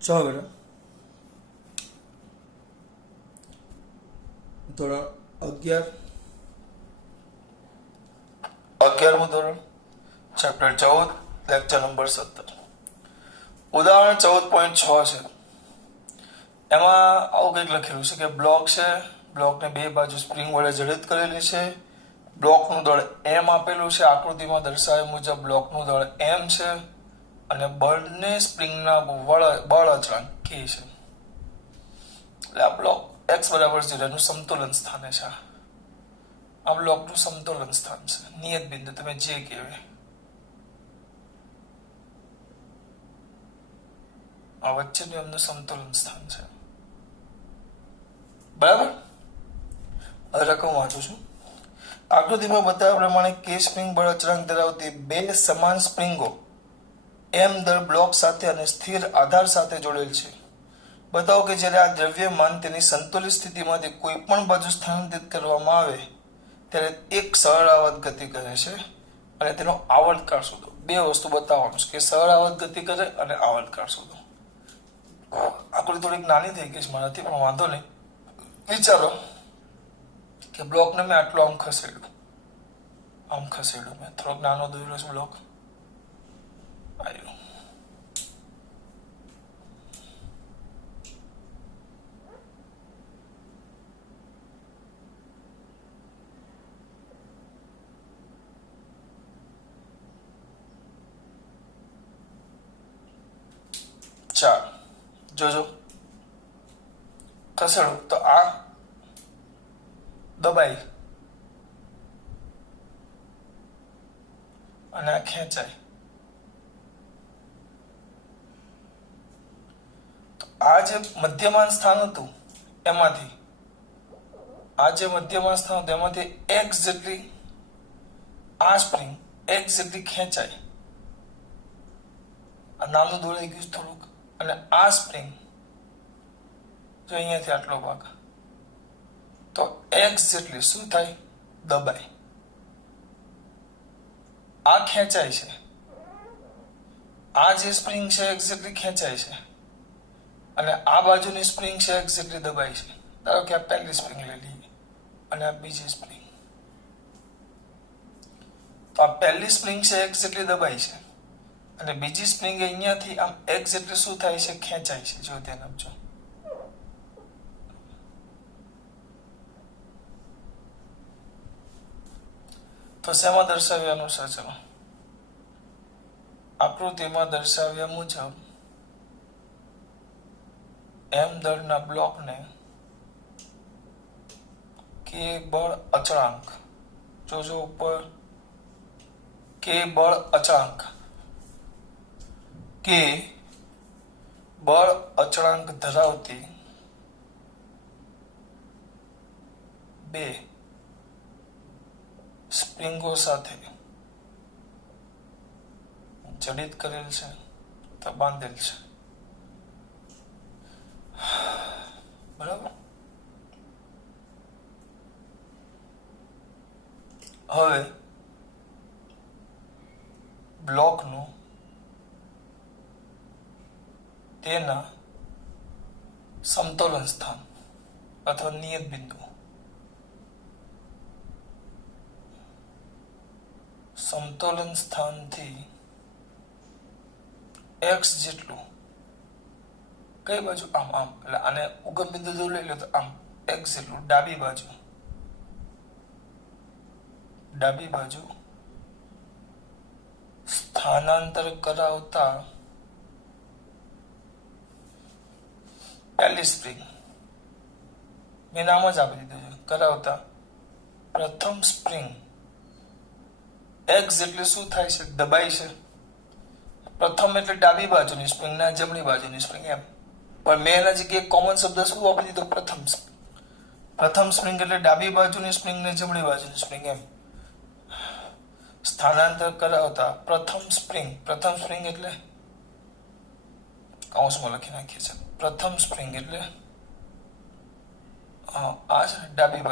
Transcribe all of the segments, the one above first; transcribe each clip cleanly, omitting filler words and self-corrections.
ચાલો બેટા, ધોરણ 11મું ધોરણ, ચેપ્ટર 14, લેક્ચર નંબર 17. ઉદાહરણ 14.6 છે. એમાં આવું કંઈક લખેલું છે કે બ્લોક છે, બ્લોકને બે બાજુ સ્પ્રિંગ વડે જડિત કરેલી છે, બ્લોકનું દળ એમ આપેલું છે, આકૃતિમાં દર્શાવ્યા મુજબ બ્લોકનું દળ એમ છે અને બંને સ્પ્રિંગના બળ અચળાંક કે છે. એટલે આ બ્લોક x બરાબર 0 નું સમતોલન સ્થાન છે. આ બ્લોકનું સમતોલન સ્થાન છે, નિયત બિંદુ તમે જે કહેવાય. આ વચ્ચેનું એમનું સમતોલન સ્થાન છે. બરાબર. હવે રકમ વાંચું છું. આકૃતિમાં બતાવ્યા પ્રમાણે કે સ્પ્રિંગ બળ અચળાંક ધરાવતી બે સમાન સ્પ્રિંગો એમ દળ બ્લોક સાથે અને સ્થિર આધાર સાથે જોડેલ છે. બતાવો કે જ્યારે આ દ્રવ્યમાન તેની સંતુલિત સ્થિતિમાંથી કોઈ પણ બાજુ સ્થાનાંતરિત કરવામાં આવે ત્યારે એક સરળાવત ગતિ કરે છે અને તેનો આવર્તકાળ શોધો. બે વસ્તુ બતાવવાનું છે કે સરળાવત ગતિ કરે અને આવર્તકાળ શોધો. આકૃતિ થોડીક નાની થઈ ગઈ છે મારાથી, પણ વાંધો નહીં. વિચારો કે બ્લોકને મેં આટલો આમ ખસેડ્યું મેં થોડોક નાનો દોર્યો છે બ્લોક. આવ્યો. ચાર જોજો ખસેડો તો આ દબાઈ અને આ ખેંચાય. તો આ જે મધ્યમાન સ્થાન હતું એમાંથી x જેટલી આ સ્પ્રિંગ x જેટલી ખેંચાય. આ નાનું દોડાઈ ગયું થોડુંક. અને આ સ્પ્રિંગ જો અહીંયાથી આટલો ભાગ તો x જેટલી શું થાય? દબાય. આ ખેંચાય છે. આ જે સ્પ્રિંગ છે x જેટલી ખેંચાય છે અને આ બાજુની સ્પ્રિંગ છે x જેટલી દબાય છે. ધારો કે આ પહેલી સ્પ્રિંગ લઈ લઈએ અને આ બીજી સ્પ્રિંગ. તો આ પહેલી સ્પ્રિંગ છે x જેટલી દબાય છે અને બીજી સ્પ્રિંગ અહીંયાથી આમ x જેટલી શું થાય છે? ખેંચાય છે. જો ધ્યાન આપજો. તો શેમાં દર્શાવ્યા અનુસાર ચલો આકૃતિમાં દર્શાવ્યા મુજબ એમ દળના બ્લોકને કે બળ અચળાંક, જોજો ઉપર કે બળ અચળાંક, કે બળ અચળાંક ધરાવતી બે સ્પ્રિંગો સાથે જડિત કરેલ છે તો બાંધેલ છે. બરાબર. હવે બ્લોકનું તેના સમતોલન સ્થાન અથવા નિયત બિંદુ સમતોલન સ્થાનથી x જેટલું કઈ બાજુ આમ એટલે આને ઉગમ બિંદુ જો લઈ લો તો આમ x જેટલું ડાબી બાજુ સ્થાનાંતર કરાવતા પહેલી સ્પ્રિંગ મેં નામ જ આપી દીધું છે. કરાવતા પ્રથમ સ્પ્રિંગ x જેટલી શું થાય છે? દબાઈ છે. પ્રથમ એટલે ડાબી બાજુની સ્પ્રિંગ ના જમણી બાજુની સ્પ્રિંગ એમ. પણ મેં એના જગ્યાએ કોમન શબ્દ શું વાપરી દીધો? પ્રથમ સ્પ્રિંગ એટલે ડાબી બાજુની સ્પ્રિંગ ને જમણી બાજુની સ્પ્રિંગ એમ. સ્થાનાંતર કરાવતા પ્રથમ સ્પ્રિંગ એટલે કૌંસમાં લખી નાખીએ છીએ. પ્રથમ સ્પ્રિંગ એટલે આ છે ડાબી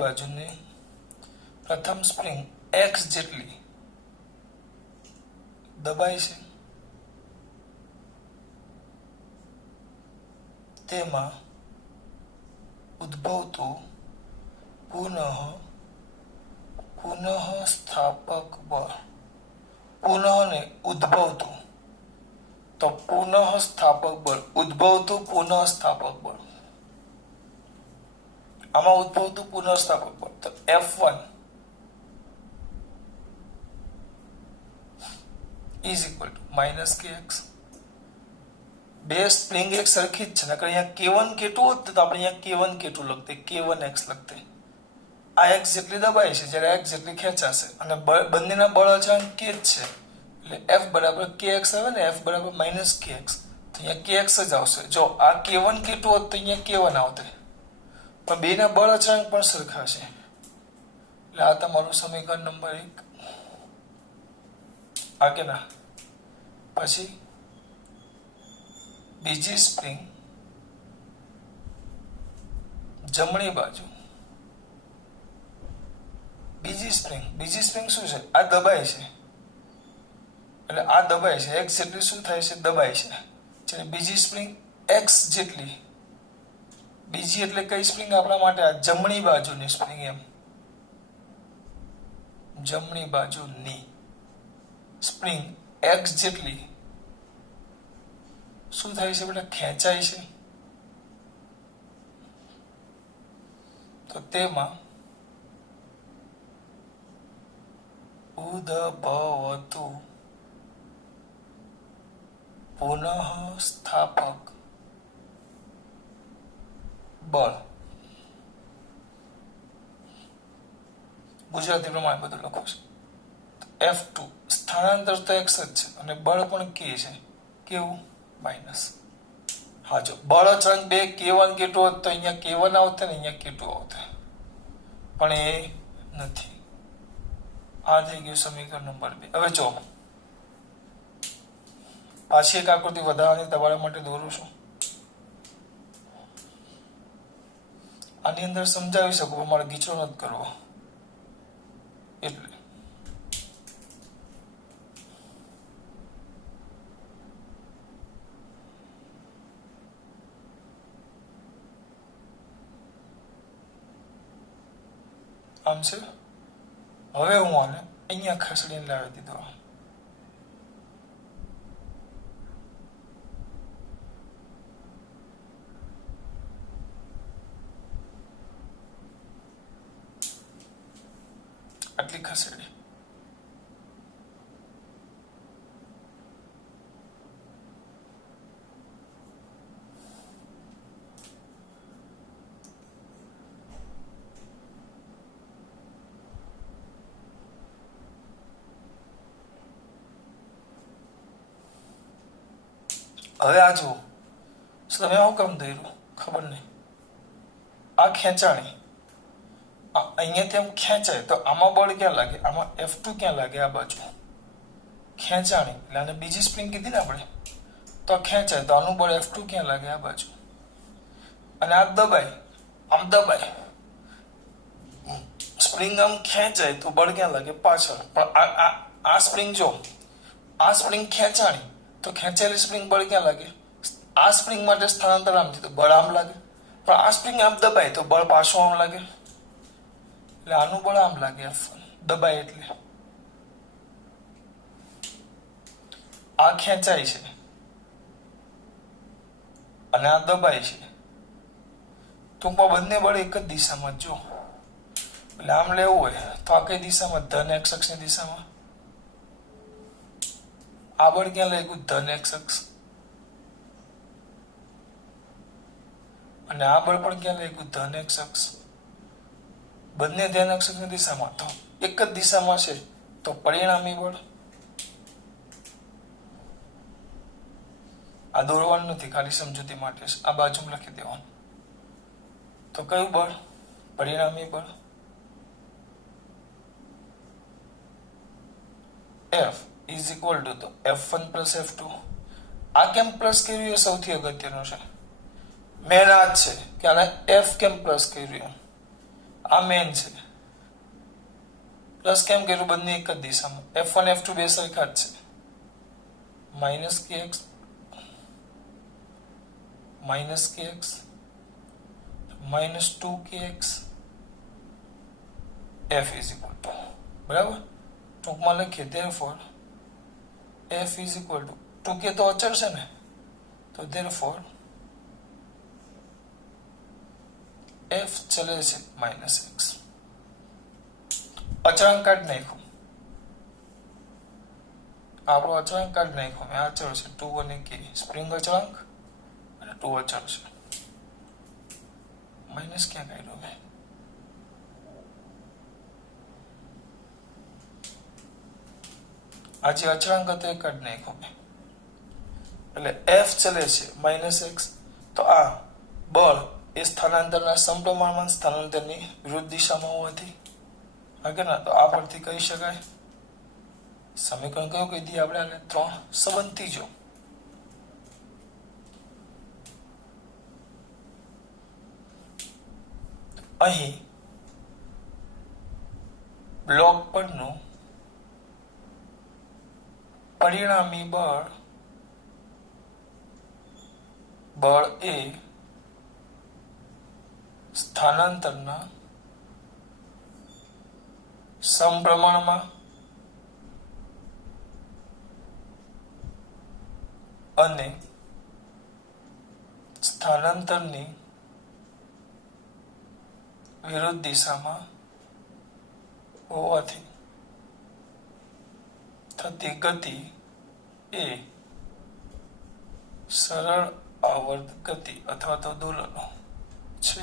બાજુની પ્રથમ સ્પ્રિંગ x જેટલી દબાય છે તેમાં ઉદ્ભવતું પુનઃ સ્થાપક બળ. પુનઃ ને ઉદ્ભવતું, તો પુનઃ સ્થાપક બળ, ઉદ્ભવતું પુનઃ સ્થાપક બળ. આમાં ઉદ્ભવતું પુનઃ સ્થાપક બળ તો F1 is equal to minus kx. બે સ્પ્રિંગ એક સરખી જ છે, નકર અહીંયા k1 k2 હોત તો આપણે અહીંયા k1 k2 લખતે, k1x લખતે. આ x જેટલી દબાઈ છે જ્યારે x જેટલી ખેંચાશે, અને બંનેના બળ અચળાંક k જ છે, એટલે F બરાબર kx આવે ને, F બરાબર minus kx, તો અહીંયા kx જ આવશે. જો આ k1 k2 હોત તો અહીંયા k1 આવતે, પણ બેના બળ અચળાંક પણ સરખા છે, એટલે આ તમારું સમીકરણ નંબર 1. આગળના પછી બીજી સ્પ્રિંગ જમણી બાજુ, બીજી સ્પ્રિંગ શું છે? આ દબાય છે, એટલે આ દબાય છે, x જેટલી શું થાય છે? દબાય છે. જ્યારે બીજી સ્પ્રિંગ x જેટલી, બીજી એટલે કઈ સ્પ્રિંગ આપણા માટે? આ જમણી બાજુની સ્પ્રિંગ, એમ જમણી બાજુની સ્પ્રિંગ x જેટલી શું થાય છે બેટા? ખેંચાય છે. તો તેમાં ઉદ્ભવતું પુનઃ સ્થાપક બળ. ગુજરાતી પ્રમાણે બધું લખું છું. F2 સ્થાનાંતર તો x જ છે અને બળ પણ k છે. કેવું? માઇનસ. હા, જો બળ અચળાંક બે k1 k2 હોત તો અહીંયા k1 આવતે ને અહીંયા k2 આવતે, પણ એ નથી. આ થઈ ગયું સમીકરણ નંબર 2. હવે જો પાછી એક આકૃતિ વધારવાની તમારા માટે દોરું છું. આની અંદર સમજાવી શકું, મારે ગીચો નથી કરવો એટલે. આમ છે. હવે હું આને અહીંયા ખસેડીને લાવી દીધો. આટલી ખસેડી. હવે આ જુઓ, તમે આવું કામ દોર્યું ખબર નહીં. આ ખેંચાણી અહીંયાથી આમ ખેંચાય તો આમાં બળ ક્યાં લાગે? આમાં F2 ક્યાં લાગે? આ બાજુ ખેંચાણી, એટલે આને બીજી સ્પ્રિંગ કીધી ને આપણે, તો ખેંચાય તો આનું બળ F2 ક્યાં લાગે? આ બાજુ. અને આ દબાય, આમ દબાય, સ્પ્રિંગ આમ ખેંચાય તો બળ ક્યાં લાગે? પાછળ. પણ આ સ્પ્રિંગ જો, આ સ્પ્રિંગ ખેંચાણી તો ખેંચાયેલી સ્પ્રિંગ બળ ક્યાં લાગે? આ સ્પ્રિંગ માટે સ્થાનાંતર આમથી તો બળ આમ લાગે, પણ આ સ્પ્રિંગ આમ દબાય તો બળ પાછું આમ લાગે, એટલે આનું બળ આમ લાગે F1 દબાય એટલે. આ ખેંચાય છે અને આ દબાય છે, ટૂંકમાં બંને બળ એક જ દિશામાં જો. એટલે આમ લેવું હોય તો આ કઈ દિશામાં? ધન x અક્ષની દિશામાં. આ બળ ક્યાં લાગ્યું? ધન x અક્ષ. અને આ બળ પણ ક્યાં લાગ્યું? ધન x અક્ષ. બંને ધન x અક્ષની દિશામાં, તો એક જ દિશામાં છે તો પરિણામી બળ. આ દોરવાનું નથી, ખાલી સમજૂતી માટે આ બાજુમાં લખી દેવાનું. તો કયું બળ? પરિણામી બળ. F is equal to F1 plus F2. આ કેમ પ્લસ કર્યું એ સૌથી અગત્યનું છે. મેન આ જ છે કે આને F કેમ પ્લસ કર્યું, આ મેન છે. પ્લસ કેમ કર્યું? બંને એક જ દિશામાં, F1 F2 બે સરખા જ છે. માઇનસ kx માઇનસ કે x minus 2kx f is equal to, બરાબર, ટૂંકમાં લખીએ therefore f is equal to 2k તો અચળ છે ને, તો therefore f ચલે છે માઇનસ એક્સ. અચળાંક કાઢી નાખ્યું, આપણો અચળાંક કાઢી નાખ્યો મેં. અચળ છે 2 અને k, સ્પ્રિંગ અચળાંક અને 2 અચળ છે. માઇનસ ક્યાં કાઢ્યો મેં? આ જે અચળાંક હતો એ કાઢી નાખ્યો મેં. એટલે f ચલે છે માઇનસ એક્સ. તો આ બળ એ સ્થાનાંતરના સમપ્રમાણમાં સ્થાનાંતરની વિરુદ્ધ દિશામાં હોવાથી આગળ તો આ પરથી કહી શકાય સમીકરણ કયું કહી દઈએ આપણે આને? 3 સંબંધ ત્રીજો. અહીં બ્લોક પરનું પરિણામી બળ એ સ્થાનાંતરના સમપ્રમાણમાં અને સ્થાનાંતરની વિરુદ્ધ દિશામાં હોવાથી થતી ગતિ એ સરળ આવર્ત ગતિ અથવા તો દોલનો છે.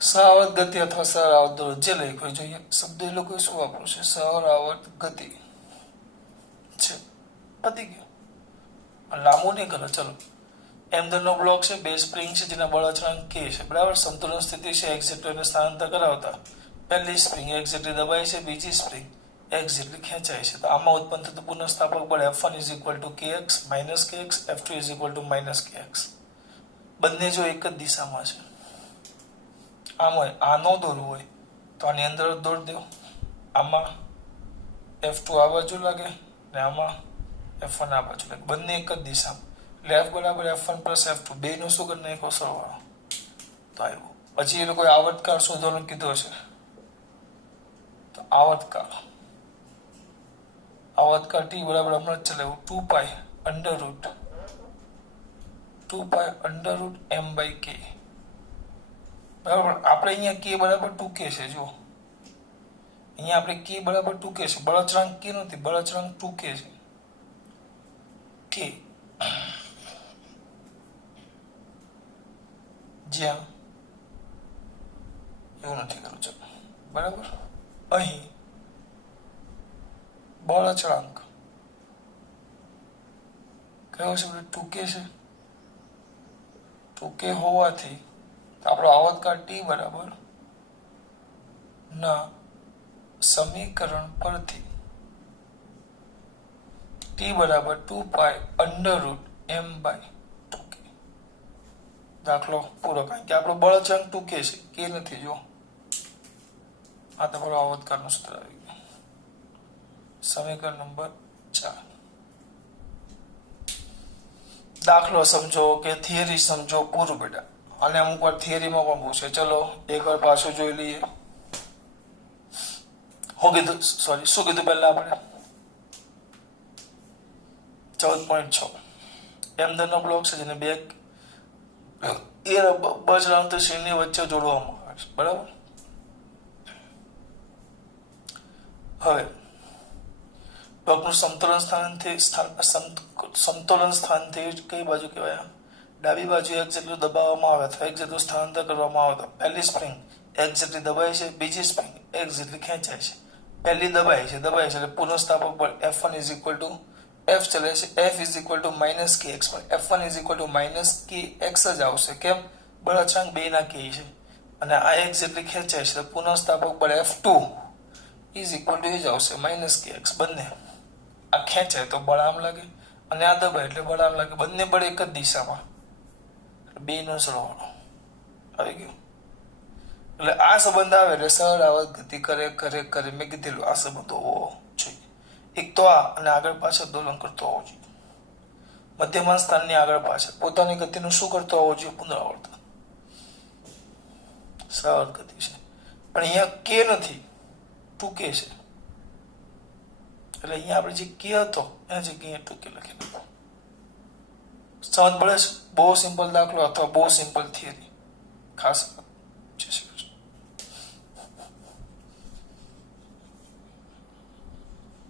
સહાવર્ત ગતિ અથવા સરળ આવર્ત દોલન જે લખ્યું જોઈએ શબ્દ એ લોકોએ શું વાપર્યું છે? સરળ આવર્ત ગતિ છે. પતી ગયું, લાંબુ નહીં કરો. ચલો, એમદરનો બ્લોક છે, બે સ્પ્રિંગ છે જેના બળ અચળાંક k છે, બરાબર. સંતુલન સ્થિતિ છે, x જેટલું એને સ્થાનાંતર કરાવતા પહેલી સ્પ્રિંગ x જેટલી દબાય છે, બીજી સ્પ્રિંગ x જેટલી ખેંચાય છે. તો આમાં ઉત્પન્ન થતું પુનઃસ્થાપક બળ F1 is equal to kx minus kx, F2 is equal to minus kx. બંને જો એક જ દિશામાં છે, આમ હોય આ ન દોરવું હોય તો આની અંદર દોરી દો. આમાં F2 આ બાજુ લાગે ને આમાં F1 આ બાજુ લાગે, બંને એક જ દિશામાં. એટલે F બરાબર F1 પ્લસ F2 બે નું શું કરી નાખો? સરવાળો. તો આવ્યું. પછી એ લોકોએ આવર્તકાળ શોધવાનું કીધો છે. તો આવર્તકાળ t બરાબર હમણાં જ ચલાવ્યું 2 pi under root m by k, બરાબર. આપણે અહીંયા k બરાબર 2k છે. જો અહીંયા આપણે k બરાબર 2k છે, બળ અચળાંક k નથી, બળ અચળાંક 2k છે. k જ્યાં એવું નથી કરવું, ચાલો, બરાબર. અહીં બળ અચળાંક કયો છે? 2k છે. 2k હોવાથી આપણો આવર્તકાળ t બરાબર ના સમીકરણ પરથી t બરાબર 2 pi under root m by 2k. દાખલો પૂરો, કારણ કે આપણો બળ અચળાંક 2k છે, k નથી. જો આ તમારો આવર્તકાળનું સૂત્ર આવી ગયું. સમીકરણ નંબર 4. દાખલો સમજો કે થિયરી સમજો પૂરું બેટા. અને અમુક વાર થિયરીમાં પણ પૂછે. ચલો એકવાર પાછું જોઈ લઈએ. શું કીધું પહેલા આપણે? 14.6 એમદરનો બ્લોક છે જેને બે બળચળાંક શ્રેણીની વચ્ચે જોડવામાં આવે છે, બરાબર. હવે બ્લોકનું સમતોલન સ્થાનથી કઈ બાજુ કહેવાય? ડાબી બાજુ એક જેટલું દબાવવામાં આવે અથવા એક જેટલું સ્થાનાંતર કરવામાં આવે તો પહેલી સ્પ્રિંગ એક જેટલી દબાય છે, બીજી સ્પ્રિંગ એક જેટલી ખેંચાય છે. પહેલી દબાય છે એટલે પુનઃસ્થાપક બળ F1 is equal to F ચલે છે, F is equal to minus kx, પણ F1 is equal to minus kx જ આવશે. કેમ? બળ અચળાંક 2 ના k છે અને આ એક જેટલી ખેંચાય છે તો પુનઃસ્થાપક બળ F2 ઇઝ ઇક્વલ ટુ એ જ આવશે માઇનસ kx. બંને આ ખેંચાય તો બળ આમ લાગે અને આ દબાય એટલે બળ આમ લાગે, બંને બળ એક જ દિશામાં, બે નો સરવાળો આવી ગયો. એટલે આ સંબંધ આવે એટલે સરળ આવર્ત ગતિ કરે. મેં કીધેલું આ સંબંધ હોવો જોઈએ. એક તો આ અને આગળ પાછળ દોલન કરતો હોવો જોઈએ. મધ્યમાન સ્થાનની આગળ પાછળ પોતાની ગતિનું શું કરતો હોવો જોઈએ? પુનરાવર્તન. શ્રાવક ગતિ છે, પણ અહીંયા કે નથી, ટૂંકે છે. એટલે અહીંયા આપણે જે કે હતો એના જગ્યાએ ટૂંકે લખી નાખો. સમજ પડે છે? બહુ સિમ્પલ દાખલો અથવા બહુ સિમ્પલ થિયરી ખાસ